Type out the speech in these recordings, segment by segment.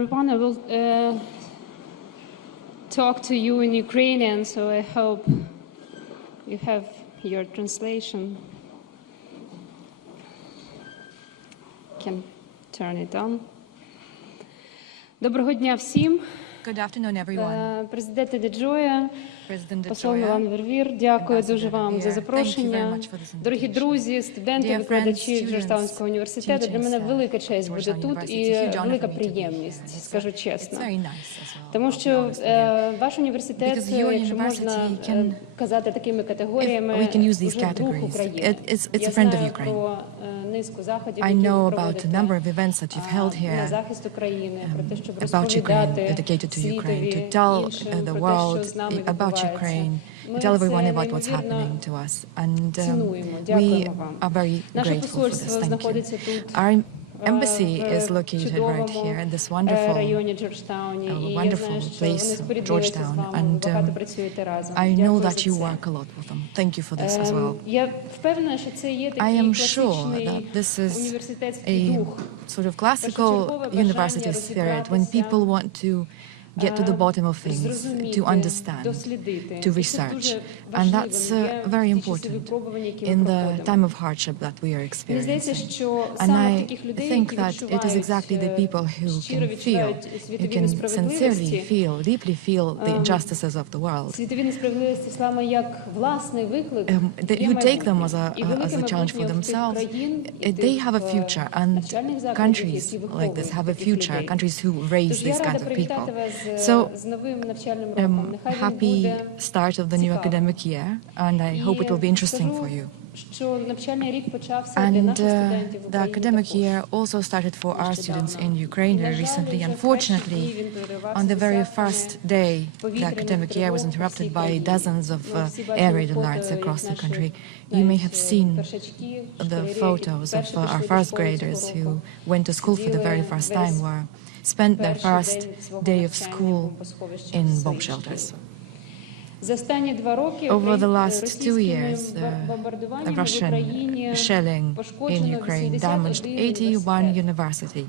everyone. I will talk to you in Ukrainian, so I hope you have your translation. Can turn it on. Доброго дня всім. Good afternoon, everyone. Президенте Деджоя, посол Мілан Вервір, дякую дуже вам за запрошення. Дорогі друзі, студенти, викладачі Джорджтаунського університету, для мене велика честь бути тут і велика приємність, скажу чесно. Тому що ваш університет, якщо можна казати такими категоріями, вже друг України. Я знаю про низку заходів, які ви проводите на захист України, про те, щоб розповідати to Ukraine, to tell the world about Ukraine, to tell everyone about what's happening to us. And we are very grateful for this. Thank you. Our embassy is located right here in this wonderful place, Georgetown, and I know that you work a lot with them. Thank you for this as well. I am sure that this is a sort of classical university spirit when people want to get to the bottom of things, to understand, to research. And that's very important in the time of hardship that we are experiencing. And I think that it is exactly the people who can sincerely feel, deeply feel the injustices of the world, who take them as a challenge for themselves. They have a future, and countries like this have a future, countries who raise these kinds of people. So, happy start of the new academic year, and I hope it will be interesting for you. And the academic year also started for our students in Ukraine very recently. Unfortunately, on the very first day, the academic year was interrupted by dozens of air raid alerts across the country. You may have seen the photos of our first graders who went to school for the very first time, were spent their first day of school in bomb shelters. Over the last 2 years, the Russian shelling in Ukraine damaged 81 universities.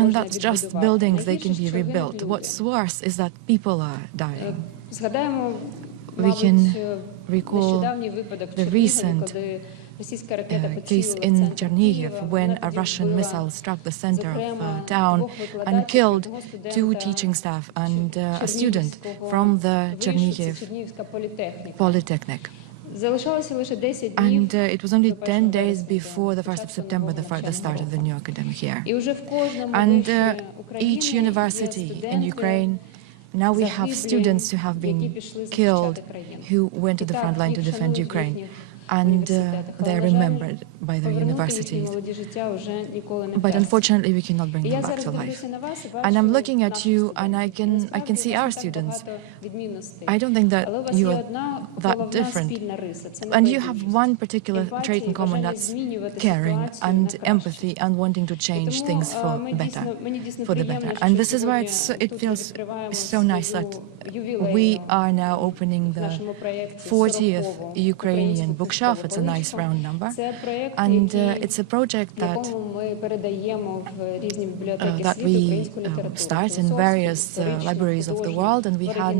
And that's just buildings, they can be rebuilt. What's worse is that people are dying. We can recall the recent case in Chernihiv when a Russian missile struck the center of the town and killed 2 teaching staff and a student from the Chernihiv Polytechnic. And it was only 10 days before the 1st of September, the start of the new academic year. And each university in Ukraine, now we have students who have been killed who went to the front line to defend Ukraine. And they're remembered by their universities. But unfortunately, we cannot bring them back to life. And I'm looking at you, and I can see our students. I don't think that you are that different. And you have one particular trait in common, that's caring and empathy and wanting to change things for the better. And this is why it feels so nice that we are now opening the 40th Ukrainian bookshelf. It's a nice round number. And it's a project that we start in various libraries of the world, and we had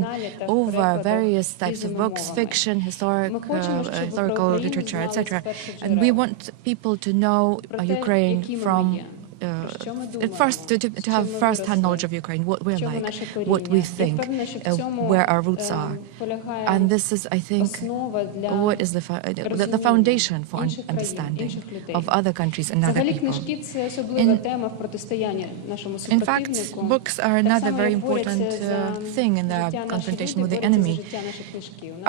over various types of books, fiction, historical literature, etc. And we want people to know Ukraine from first to have first-hand knowledge of Ukraine, what we're like, what we think, where our roots are. And this is, I think, what is the foundation for understanding of other countries and other people. In fact, books are another very important thing in the confrontation with the enemy.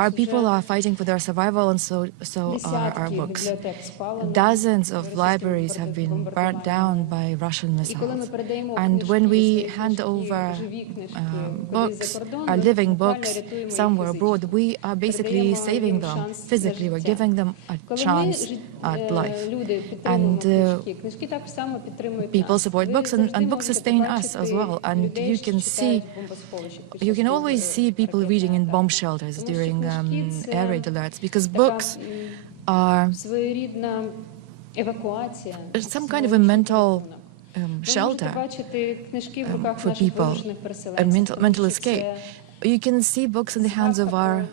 Our people are fighting for their survival, and so are our books. Dozens of libraries have been burnt down by Russian missiles. And when we hand over books, our living books, somewhere abroad, we are basically saving them physically. We're giving them a chance at life. And people support books, and books sustain us as well. And you can always see people reading in bomb shelters during air raid alerts, because books are some kind of a mental shelter for people, a mental escape. You can see books in the hands of our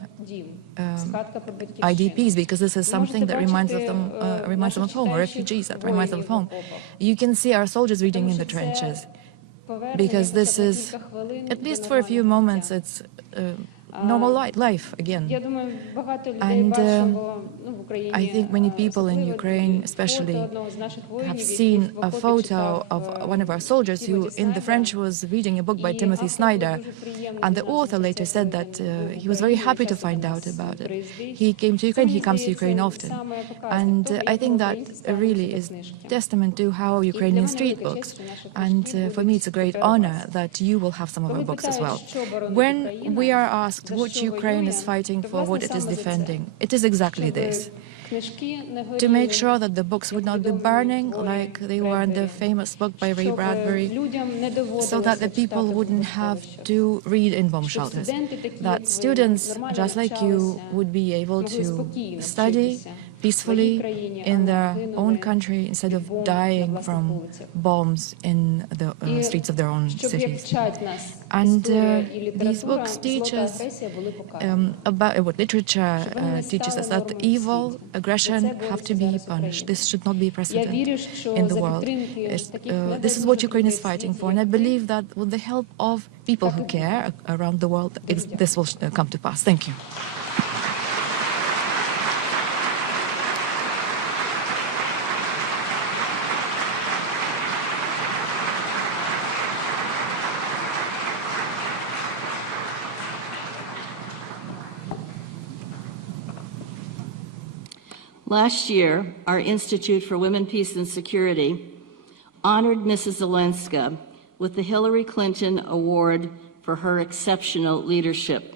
IDPs, because this is something that reminds them of home, or refugees that reminds them of home. You can see our soldiers reading in the trenches, because this is, at least for a few moments, it's normal life again. And I think many people in Ukraine especially have seen a photo of one of our soldiers who in the French was reading a book by Timothy Snyder, and the author later said that he was very happy to find out about it. He came to Ukraine, he comes to Ukraine often, and I think that really is testament to how Ukrainians treat books, and for me it's a great honor that you will have some of our books as well. When we are asked what Ukraine is fighting for, what it is defending, it is exactly this. To make sure that the books would not be burning like they were in the famous book by Ray Bradbury, so that the people wouldn't have to read in bomb shelters, that students just like you would be able to study peacefully in their own country instead of dying from bombs in the streets of their own cities. And these books teach us about what literature teaches us, that evil, aggression have to be punished. This should not be precedent in the world. This is what Ukraine is fighting for, and I believe that with the help of people who care around the world, this will come to pass. Thank you. Last year, our Institute for Women, Peace and Security honored Mrs. Zelenska with the Hillary Clinton Award for her exceptional leadership.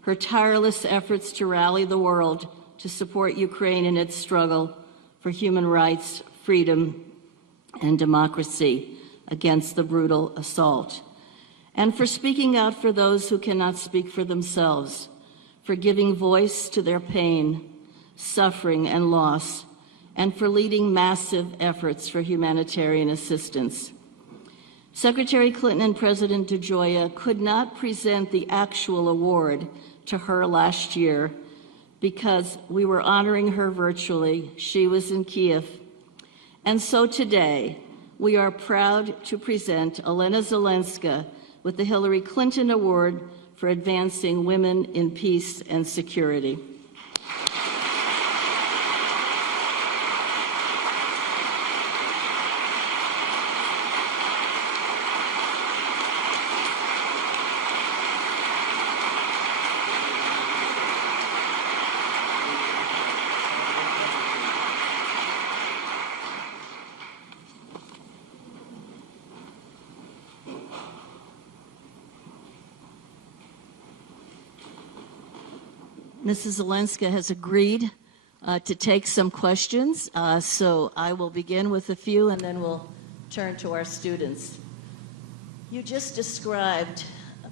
Her tireless efforts to rally the world to support Ukraine in its struggle for human rights, freedom, and democracy against the brutal assault. And for speaking out for those who cannot speak for themselves, for giving voice to their pain, suffering, and loss, and for leading massive efforts for humanitarian assistance. Secretary Clinton and President DeGioia could not present the actual award to her last year because we were honoring her virtually. She was in Kiev. And so today, we are proud to present Olena Zelenska with the Hillary Clinton Award for advancing women in peace and security. Mrs. Zelenska has agreed to take some questions, so I will begin with a few and then we'll turn to our students. You just described,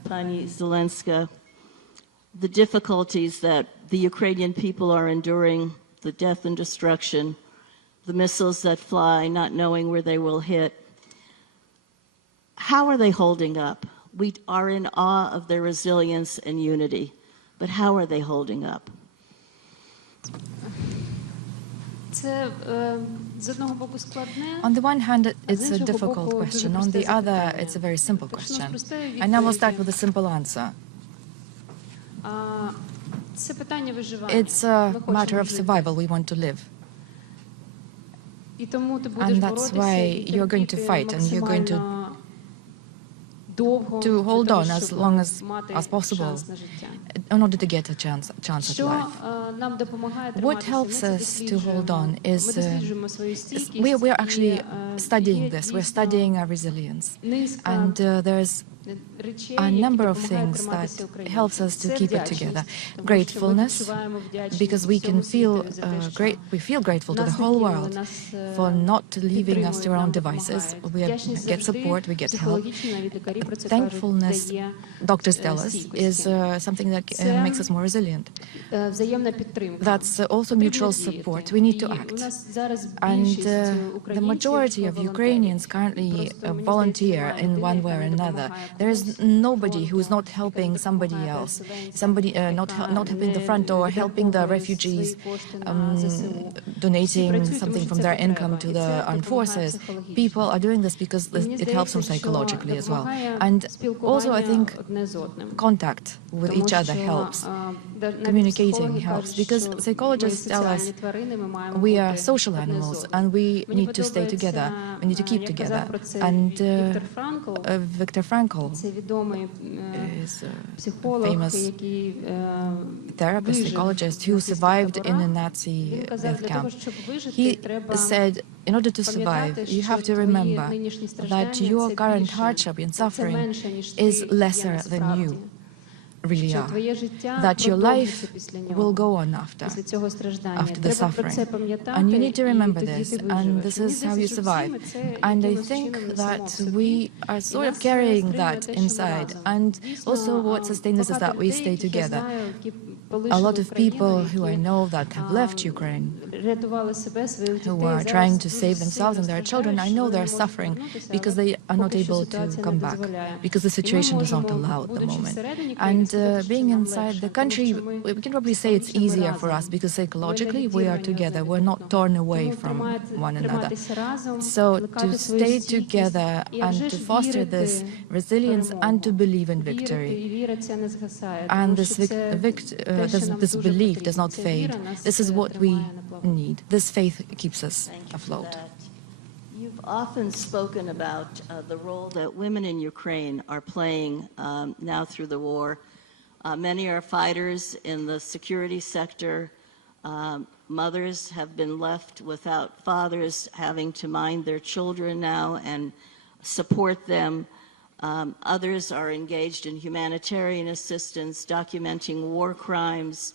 Pani Zelenska, the difficulties that the Ukrainian people are enduring, the death and destruction, the missiles that fly, not knowing where they will hit. How are they holding up? We are in awe of their resilience and unity. But how are they holding up? On the one hand, it's a difficult question. On the other, it's a very simple question. And I will start with a simple answer. It's a matter of survival. We want to live. And that's why you're going to fight and you're going to hold on as long as possible in order to get a chance at life. What helps us to hold on is we are actually studying this. We're studying our resilience. And there's a number of things that helps us to keep it together. Gratefulness, because we can feel we feel grateful to the whole world for not leaving us to our own devices. We get support, we get help. Thankfulness, doctors tell us, is something that makes us more resilient. That's also mutual support. We need to act. And the majority of Ukrainians currently volunteer in one way or another. There is nobody who is not helping somebody else, not helping the front door, helping the refugees, donating something from their income to the armed forces. People are doing this because it helps them psychologically as well. And also, I think contact with each other helps. Communicating helps, because psychologists tell us we are social animals and we need to stay together, we need to keep together. And Viktor Frankl is a famous therapist, psychologist who survived in a Nazi death camp. He said, in order to survive, you have to remember that your current hardship and suffering is lesser than you really are, that your life will go on after the suffering. And you need to remember this, and this is how you survive. And I think that we are sort of carrying that inside. And also what sustains us is that we stay together. A lot of people who I know that have left Ukraine, who are trying to save themselves and their children, I know they're suffering because they are not able to come back, because the situation does not allow at the moment. And being inside the country, we can probably say it's easier for us because psychologically we are together, we're not torn away from one another. So to stay together and to foster this resilience and to believe in victory. And this belief does not fade. This is what we need. This faith keeps us afloat. You've often spoken about the role that women in Ukraine are playing now through the war. Many are fighters in the security sector. Mothers have been left without fathers, having to mind their children now and support them. Others are engaged in humanitarian assistance, documenting war crimes,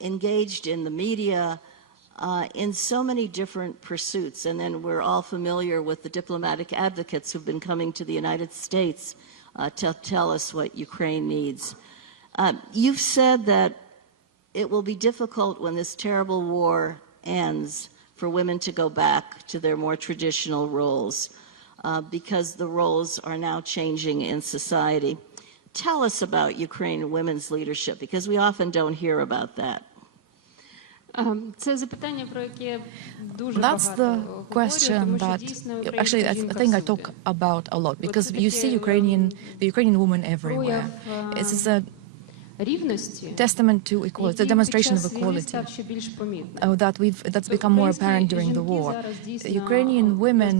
engaged in the media, in so many different pursuits. And then we're all familiar with the diplomatic advocates who've been coming to the United States to tell us what Ukraine needs. You've said that it will be difficult when this terrible war ends for women to go back to their more traditional roles, because the roles are now changing in society. Tell us about Ukrainian women's leadership, because we often don't hear about that. That's the question that, actually, I think I talk about a lot, because you see the Ukrainian woman everywhere. It's a testament to equality, it's a demonstration of equality that's become more apparent during the war. Ukrainian women,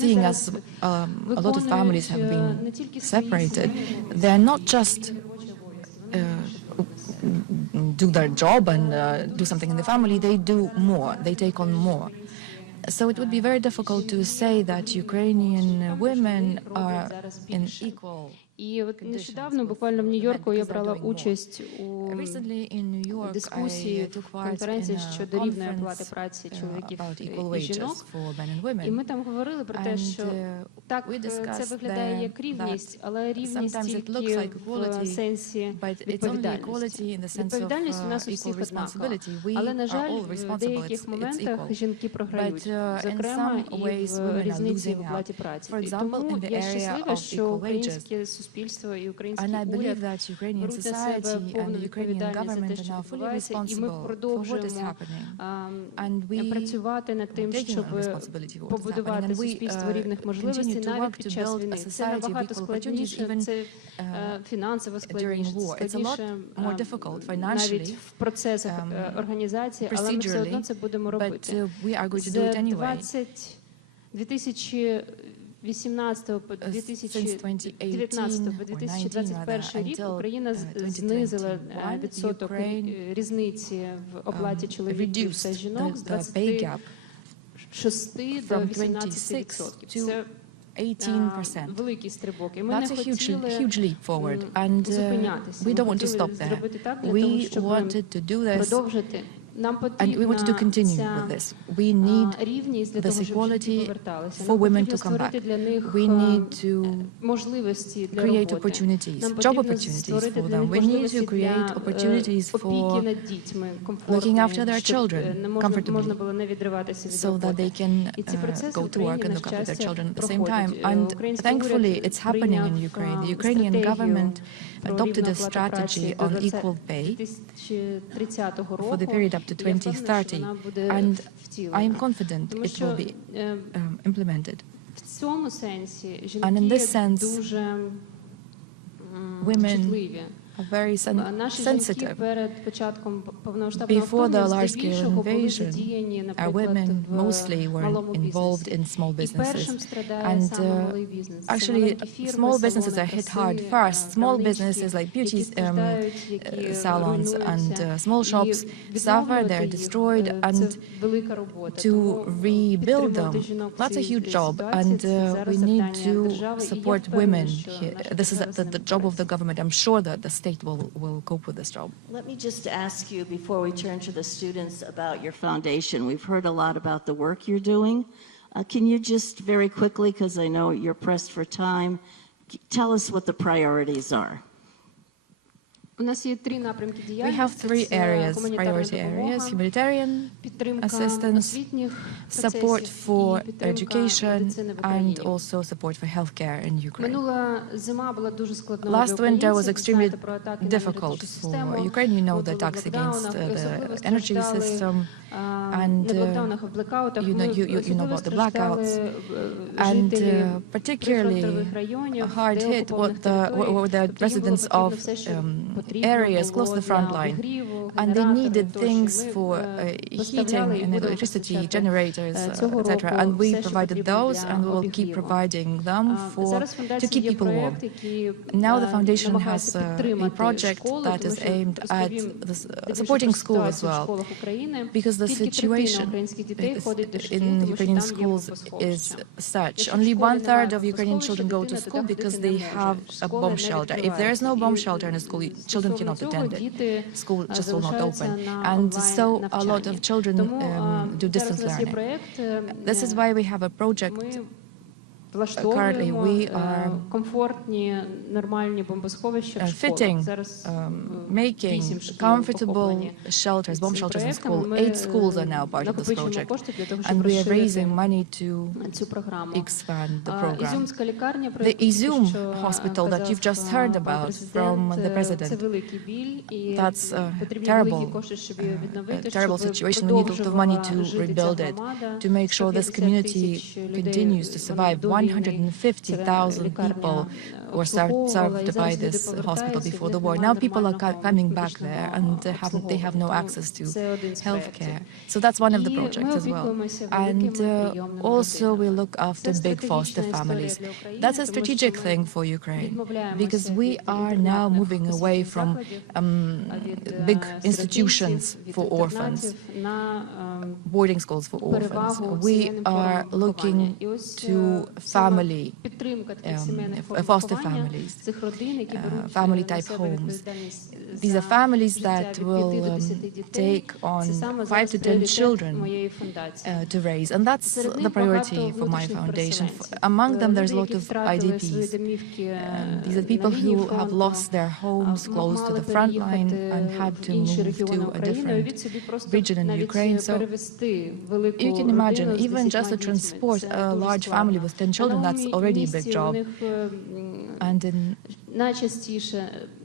seeing as a lot of families have been separated, they're not just do their job and do something in the family, they do more, they take on more. So it would be very difficult to say that Ukrainian women are in equal. І от нещодавно, буквально в Нью-Йорку, я брала участь у дискусії в конференції щодо рівної оплати праці чоловіків і жінок. І ми там говорили про те, що так, це виглядає як рівність, але рівність тільки в сенсі відповідальності. Відповідальність у нас у всіх однакова. Але, на жаль, в деяких моментах жінки програють, зокрема, і в різниці в оплаті праці. І тому я щаслива, що українське суспільство і український уряд беруть на себе повну відповідальність за те, що відбувається, і ми продовжуємо працювати над тим, щоб побудувати суспільство рівних можливостей навіть під час війни. Це набагато складніше, це фінансово складніше, навіть в процесах організації, але ми все одно це будемо робити. З 2018 по 2019 по 2021 рік Україна знизила відсоток різниці в оплаті чоловіків та жінок з 6 до from 18%. 26 to Це 18%. великий стрибок. І ми That's не a хотіли huge leap forward, and зупинятися. we Ми don't want to хотіли stop there. зробити так для того, We щоб wanted to do this, продовжити. Нам and we wanted to потрібна continue ця with this. We need рівність для this того, щоб жінки equality поверталися. for Нам women потрібно to come back. створити для них We need to можливості для create роботи. opportunities, Нам job потрібно opportunities створити for для them. них We need можливості to create для opportunities опіки for над дітьми, looking комфортної, after their щоб children не comfortably, можна було не відриватися від so that роботи. they can І ці процеси в go to work Україні, and на look after their щастя, children at the same time. проходять. And Український thankfully, уряд it's happening in прийняв Ukraine. The Ukrainian стратегію government про adopted рівну a оплату strategy праці до on equal pay 2030 року. for the period up to І я впевнена, що 2030, вона буде and втілена. I am confident Тому it що will be implemented. в цьому сенсі And in жінки this sense, дуже women чутливі. are very Наші жінки sensitive. перед початком повномасштабного Before the вторгнення large-scale здебільшого були invasion, задіяні, our наприклад, women в mostly were малому involved бізнесі. in small І першим businesses. страдає And саме малий бізнес. Це actually, маленькі фірми, small салони businesses are hit краси, hard first. Small крамнички, businesses like beauty які страждають, які salons and руйнуються. small І shops suffer, відновлювати they're їх, destroyed, це and велика робота. to Тому rebuild підтримувати them, жінок в that's a цій huge job, ситуації, and це зараз we need завдання to держави. І я support впевнена, women що here. наша This is держава з the ним job of the впорається. government. I'm sure that the state will cope with this job. Let me just ask you before we turn to the students about your foundation. We've heard a lot about the work you're doing. Can you just very quickly, because I know you're pressed for time, tell us what the priorities are? У нас є три напрямки We have діяльності. three Це areas, гуманітарна priority areas: допомога, humanitarian підтримка assistance, освітніх support процесів for і підтримка education, медицини в and Україні. also support for healthcare in Ukraine. Минула зима була дуже складною Last для winter was українців. Ви extremely знаєте про атаки на difficult енергетичну систему. for Ukraine. You know Ми the були в attacks against локдаунах, і особливо the energy страждали, system, не в and локдаунах, а в блекаутах. you know Особливо about the blackouts. страждали And жителі particularly прифронтових районів, hard де hit окупованих were територій. the Тобто їм було residents потрібно of все, що потрібно areas close to було the front для line, обігріву, and they генератори needed тощо. things Ми for поставляли heating і and будемо electricity, постачати generators, цього etc. року And we все, що provided потрібно those, для and we will keep обігріву. providing them Зараз to фундації keep є people warm. проєкт, який Now the foundation намагається has a підтримати project школи, that тому is що aimed at розповім більше supporting про school as ситуацію в well, школах України. because the Тільки третина situation українських дітей ходить до шкіл, in тому що Ukrainian там є schools бомбосховища. is such. Якщо в Only школі one third немає of Ukrainian бомбосховища, children go to дитина school туди because ходити they не have може. a Школи bomb не shelter. If there is no відкриваються. bomb І shelter in a school, children стосовно cannot цього attend it. діти School just will not залишаються open. на And so a онлайн-навчанні. lot of children Тому do зараз distance у нас є learning. проєкт, This is why we have a project. ми Currently, влаштовуємо we are комфортні, нормальні бомбосховища в школах. fitting, Зараз making 8 шкіл comfortable охоплені shelters, bomb цим shelters in проєктом. school. Ми 8 schools are now part of this накопичуємо project. кошти для того, And щоб we are розширити raising money to цю програму. expand the program. Ізюмська лікарня, про The яку тільки Izum що hospital that you've just казав heard пан about президент, from the це president. великий біль, і That's потрібні terrible, великі кошти, щоб її відновити, terrible щоб situation. We need a lot of money to продовжувала жити ця rebuild it, громада. to make sure this 150 community тисяч людей, continues to survive. до війни 150,000 лікарня people were обслуговувала, і served by зараз люди this hospital повертаються, before в the них war. немає Now people are нормального coming back медичного there and they have no обслуговування. access to Це один з проєктів. healthcare. So that's one of the І ми projects as well. опікуємося And великими прийомними also we родинами. look after Це big foster стратегічна families. історія для України, That's a тому strategic що thing ми for Ukraine відмовляємося because we від are now інтернатних moving away освітніх from закладів, від big сиротинців, institutions від for orphans, інтернатів на boarding schools for orphans. перевагу We сімейним are формам looking виховання. І ось to саме family, підтримка таких сімейних форм foster виховання, families, цих родин, які беруть family на type себе homes. відповідальність These are за families життя that від will 5 до 10 дітей. take on Це саме 5 зараз to 10 пріоритет children моєї фундації. to raise, and that's Серед the них priority багато for my внутрішніх foundation. переселенців. Among them, there's a Люди, lot які of втратили свої IDPs. домівки These are на people лінії who have фронту, lost their homes close to мали the front line переїхати and had в to інші move регіони to a України, different уявіть собі просто region in навіть Ukraine. So перевести велику you can imagine, родину з even 10 just to дітьми. transport Це a дуже large складно. family with 10 children, На that's новому already a big місці у job. них And in найчастіше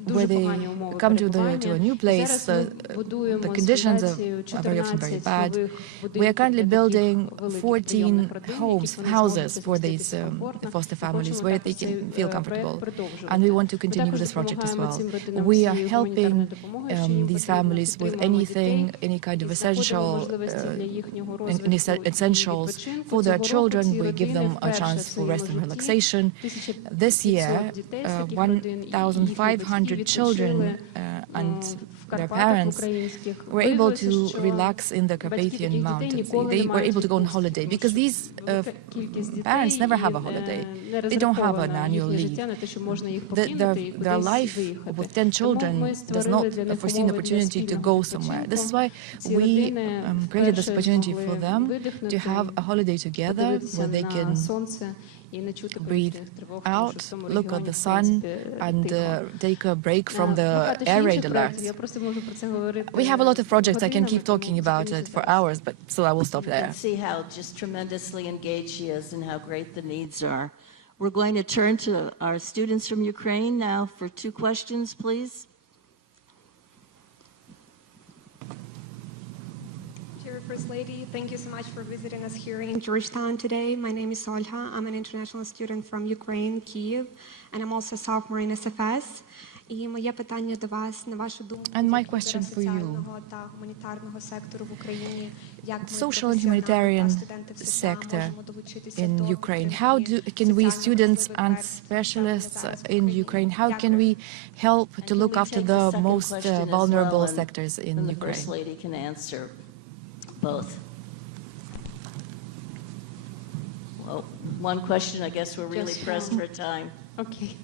where дуже they погані умови come to a перебування. new І place, зараз ми будуємо the з conditions фундацією are very often very 14 bad. нових We are будинків currently для таких building великих 14 прийомних родин, в homes, яких вони houses зможуть for себе these почуватися комфортно. foster Ми families хочемо where також they can цей feel проект comfortable. продовжувати. And we want to Ми continue також with this project as допомагаємо well. цим родинам We are всією helping гуманітарною допомогою, що їм these потрібно. families with Підтримуємо anything, дітей any kind of і знаходимо essential можливості для їхнього any розвитку і essentials відпочинку. for their Цього року children. ці We give родини them a вперше chance в for своєму rest and житті relaxation. This year, 1500 дітей з таких родин і їхні батьки 1,500 children відпочили and their parents were able to relax in the Carpathian Mountains. They were able to go on holiday because these parents never have a holiday. They don't have an annual leave. Their life with 10 children does not foresee an opportunity to go somewhere. This is why we created this opportunity for them to have a holiday together where they can breathe out, look at the sun, and take a break from the air raid alerts. We have a lot of projects. I can keep talking about it for hours, but so I will stop there. You can see how just tremendously engaged she is and how great the needs are. We're going to turn to our students from Ukraine now for 2 questions, please. Dear First Lady, thank you so much for visiting us here in Georgetown today. My name is Olha. I'm an international student from Ukraine, Kyiv, and I'm also a sophomore in SFS. І моє питання до вас, на вашу думку, And my question for you, соціального та гуманітарного сектору в Україні, як ми, social and humanitarian студенти в США, sector можемо долучитися in до Ukraine. підтримки How can we, соціально students and важливих сфер specialists в in Ukraine, how can we help to look after the most vulnerable sectors in The First Ukraine? Lady can answer both. Well, one question, I guess we're really pressed for time. Окей.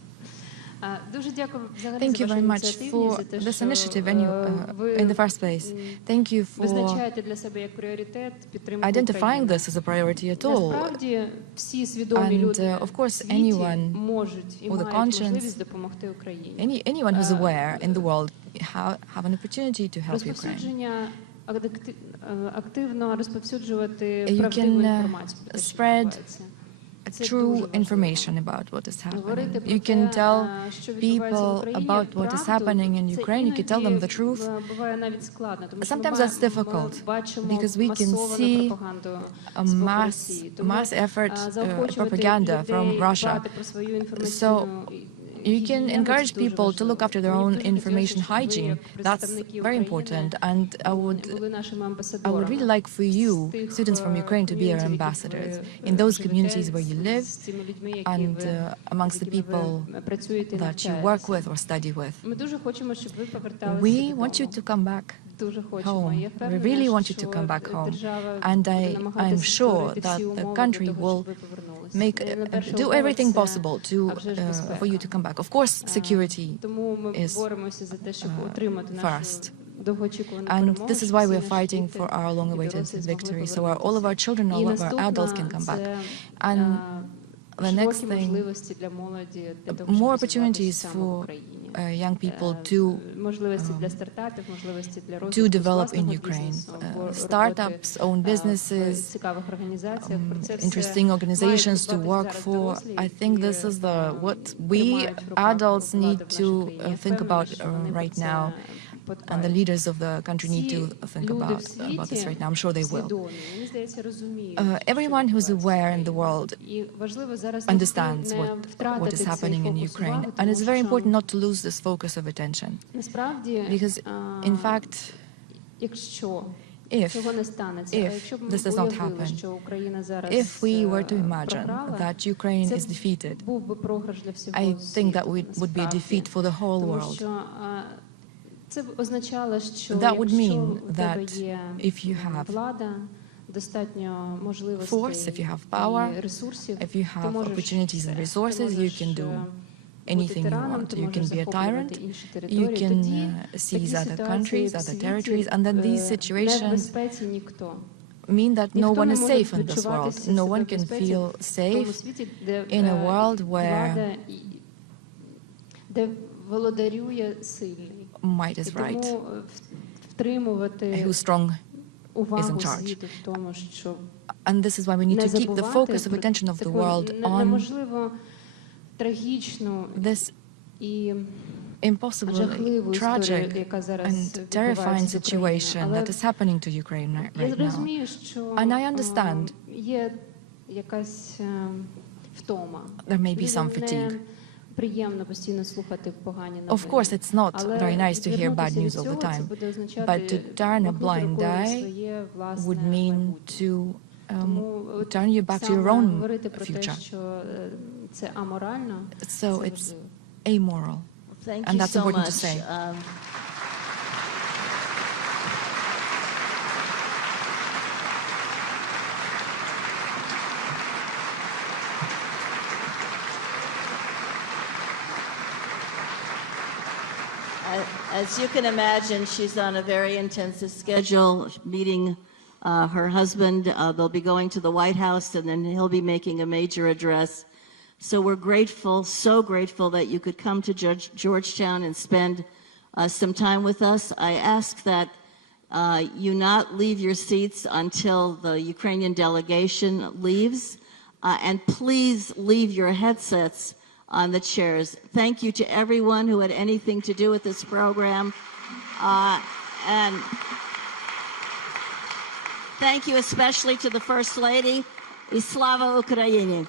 Дуже дякую взагалі Thank за you вашу very much ініціативність, за for те, this що initiative ви in the first place. Thank you for визначаєте для себе як пріоритет підтримку identifying України. this as a priority at all. Насправді, всі свідомі And, люди of в course, світі anyone можуть і with a мають conscience, можливість допомогти Україні. Anyone who's aware in the world have an opportunity to help Ukraine. Розповсюдження, активно розповсюджувати You правдиву can інформацію про те, що spread відбувається. Це true дуже важливо. information about what is happening. Говорити про You can те, tell що відбувається в people Україні, about what is правду, happening in це Ukraine. You can tell them the truth. іноді буває навіть складно, тому що Sometimes ми that's difficult бачимо because we can масовану see пропаганду a з боку Росії. Тому mass effort заохочувати propaganda людей from Russia. дбати про свою інформаційну You can гігієну, encourage це дуже people to look важливо. after their Мені own б дуже information хотілося, щоб ви, hygiene. як That's представники very України, important. And були нашими I would амбасадорами. really like for you, З тих, students from Ukraine, to be our community, ambassadors в яких in those ви communities живете, where you live з тими людьми, які and ви, amongst з the якими people ви працюєте і that you work навчаєтеся. with or study with. Ми дуже хочемо, щоб ви поверталися We want you додому. to come back Дуже хочемо. home. Я We впевнена, really want you що to come back home. держава And буде I'm намагатися sure створити that всі the умови country для того, will щоб ви повернулися. do everything possible а вже ж for безпека. you to come back. Of course, security Тому ми is боремося за те, щоб отримати нашу first. довгоочікувану And перемогу. this is щоб why всі we're наші fighting діти for our і long-awaited дорослі змогли victory, so повернутися. all of our children, І all of our наступне adults can come back. це, And the next широкі thing, можливості для молоді, для того, more щоб opportunities розвиватися саме в for Україні. young people to Можливості для стартапів, можливості для to розвитку develop in власного Ukraine. бізнесу, або Startups, own роботи, businesses, в цікавих організаціях. Про це все interesting organizations to мають work зараз for. дорослі, I think які, this is what we тримають в руках adults владу need в нашій to країні. Я think впевнена, about що вони про right це now. And the подбають. leaders of the country need to think Люди в about this світі right now. I'm sure they will. свідомі, мені здається, розуміють, Everyone що who's відбувається aware in the в world Україні. І важливо зараз understands не what втратити is цей happening in фокус Ukraine. уваги, And тому it's very що important not to lose this focus of attention. насправді, Because, in fact, якщо if цього не станеться, if а якщо б ми this does not уявили, happen, що Україна зараз if we were to imagine програла, that Ukraine це is defeated, був би програш для всього I think that світу, would be a насправді. defeat for the whole Тому world. що це б означало, що That would якщо mean в тебе that є if you have влада, достатньо можливостей force, if you have power, і ресурсів, if you ти have можеш opportunities and все. resources, Ти you можеш, can do бути anything you тираном, want. ти You можеш can be a захоплювати tyrant, інші you території. can Тоді seize такі other ситуації countries, в other світі territories, and then these не в situations безпеці ніхто. mean that no Ніхто one не is може safe in this world. почуватися No себе one в can безпеці feel в тому safe світі, де in a world влада where де володарює сильний. might І is right, тому втримувати who's strong is увагу in charge. світу в тому, що And this is why we need не to keep the забувати focus of про attention of the таку world on неможливо трагічну this і impossibly жахливу історію, tragic яка зараз and terrifying відбувається в Україні. situation Але that is happening to Ukraine я right now. розумію, що And I understand є якась втома. there may be some Людям fatigue. не приємно постійно слухати погані новини. Of course, it's not Але very nice to hear bad відвернутися news від all the цього, це time, буде означати but to turn a махнути blind рукою на eye своє власне would mean майбутнє. to Тому от turn you back to your саме own говорити про те, future. що це аморально, So це it's важливо. amoral. Thank And you that's so important to much. say. As you can imagine, she's on a very intensive schedule, meeting her husband. They'll be going to the White House, and then he'll be making a major address. So we're grateful, so grateful that you could come to Georgetown and spend some time with us. I ask that you not leave your seats until the Ukrainian delegation leaves, and please leave your headsets on the chairs. Thank you to everyone who had anything to do with this program. And thank you especially to the First Lady. І слава Україні!